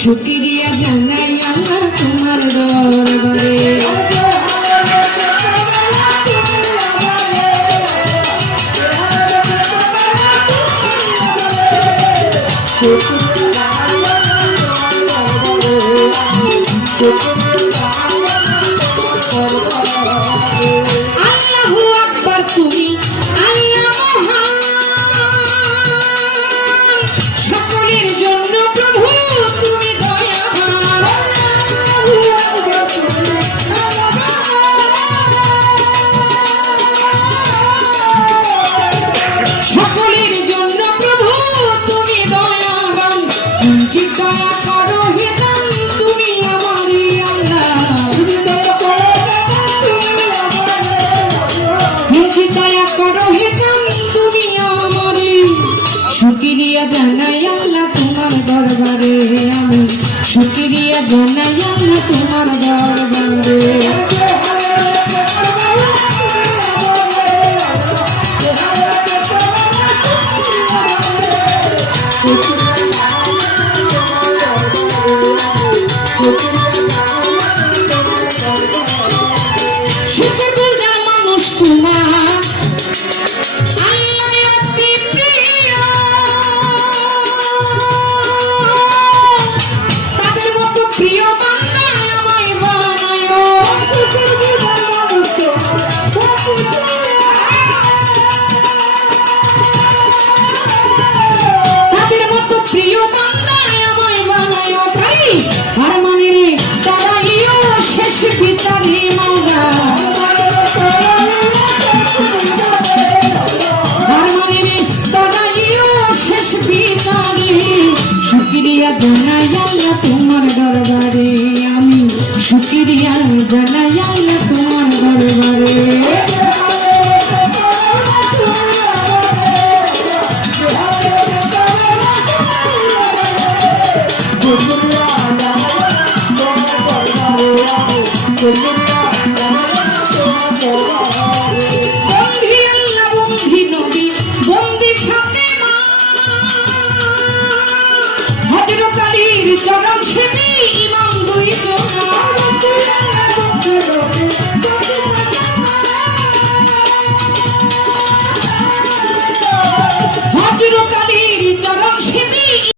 শুকরিয়া জানাই আল্লাহ তোমার দরবারে। আল্লাহু আকবার, তুমি আল্লাহ মহান, সকলের জন্য প্রভু তুমি দয়াবান। সকলের জন্য প্রভু তুমি দয়াবান, দয়া করো হে দান তুমি আমারই আল্লাহ। দয়া করো হে দান তুমি আমারই। শুকরিয়া জানাই আল্লাহ তোমার দরবারে, আমি শুকরিয়া জানাই আল্লাহ তোমার দরবারে। শুকরগুজার মানুষ তোমার আল্লাহ অতি প্রিয়, তাদের মতো প্রিয় বান্দা আমায় বানায়। তাদের মতো প্রিয় বান্দা আমায় বানায় পারি আর মানে রে তারাইও শেষ পিতারি মাওলা। শুকরিয়া জানাই আল্লাহ তোমার দরবারে, আমি শুকরিয়া জানাই আল্লাহ তোমার দরবারে। বন্ধি আল্লাহ, বন্ধি নবী, বন্ধি ফাতেমা, হযরত আলীর চরণ সেবী